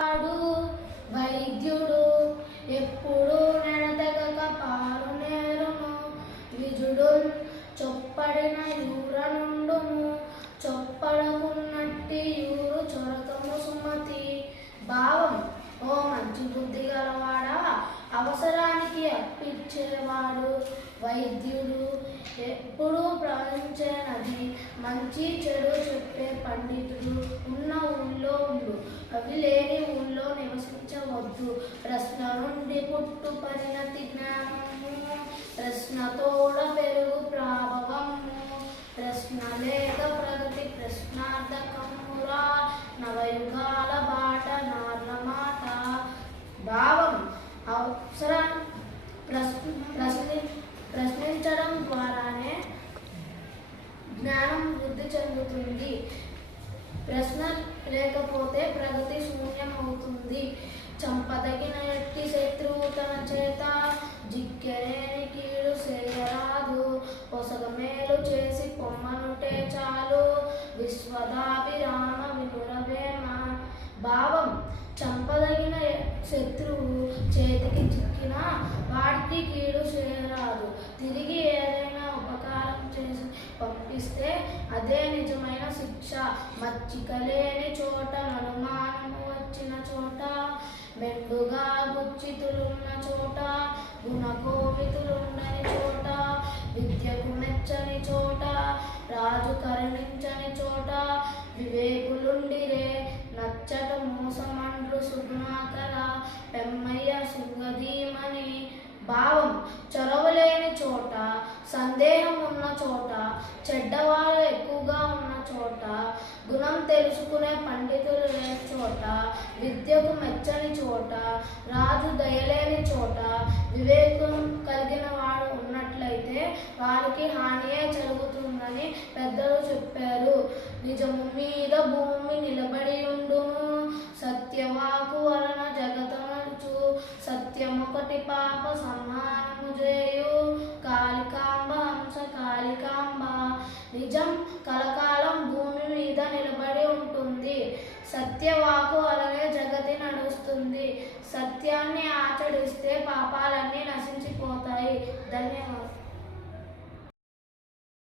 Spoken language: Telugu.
వాడు వైద్యుడు ఎప్పుడు నెడతెగక పాలు నేరును విజుడు చొప్పడిన యూర నుండుము చొప్పడకున్నట్టి యూరు చొరకము సుమతి. భావం: ఓ మంచి బుద్ధి గలవాడా, అవసరానికి అప్పిచ్చేవాడు వైద్యుడు, ఎప్పుడు ప్రవహించేనది మంచి చెడు చెప్పే పండితుడు ఉన్న ఊళ్ళో ఉండు, అవి లేని ఊళ్ళో నివసించవద్దు. ప్రశ్న నుండి పుట్టు పరిణతి జ్ఞానము, ప్రశ్నతోడ పెరుగు ప్రాభవము, ప్రశ్న లేక ప్రగతి ప్రశ్నార్థకమురా, నవయుగాల బాట నార్ల మాట. భావం: అవసరం ప్రశ్నించడం ద్వారానే జ్ఞానం వృద్ధి చెందుతుంది. ప్రశ్న లేకపోతే ప్రగతి శూన్యమవుతుంది. చంపదగిన ఎట్టి శత్రువు తన చేత జిక్కెనేని కీడు చేయరాదు, పొసగ మేలు చేసి పొమ్మనుటే చాలు, విశ్వదాభిరామ వినురవేమ. భావం: చంపదగిన శత్రువు చేతికి చిక్కిన వాడికి కీడు చేయరాదు, తిరిగి ఏదైనా ఉపకారం చేసి పంపిస్తే అదే నిజమైన శిక్ష. మచ్చిక లేని చోట అనుమానము వచ్చిన చోట, మెండుగా గుచ్చితులున్న చోట, గుణకోవితులుండని చోట, విద్యకు మెచ్చని చోట, రాజు కరుణించని చోట, వివేకులుండిరే నచ్చట మోసమండ్రు సుగుణాకర పెమ్మయ్య సుగధీమని. భావం: చొరవలేని చోట, సందేహం ఉన్న చోట, చెడ్డవాళ్ళు ఎక్కువగా ఉన్న చోట, గుణం తెలుసుకునే పండితులు లేని చోట, విద్యకు మెచ్చని చోట, రాజు దయలేని చోట, వివేకం కలిగిన వాడు ఉన్నట్లయితే వారికి హానియే జరుగుతుందని పెద్దలు చెప్పారు. నిజము మీద భూమి నిలబడి ఉండును, సత్యవాకు వలన జగతమరుచు, సత్యమొకటి పాప సంహారము చేయు, కాళికాంబ హంస కాళికాంబ. నిజం కలకాలం భూమి మీద నిలబడి ఉంటుంది, సత్యవాకు వలనే జగతి నడుస్తుంది. సత్యాన్ని ఆచరిస్తే పాపాలన్నీ నశించిపోతాయి. ధన్యవాదాలు.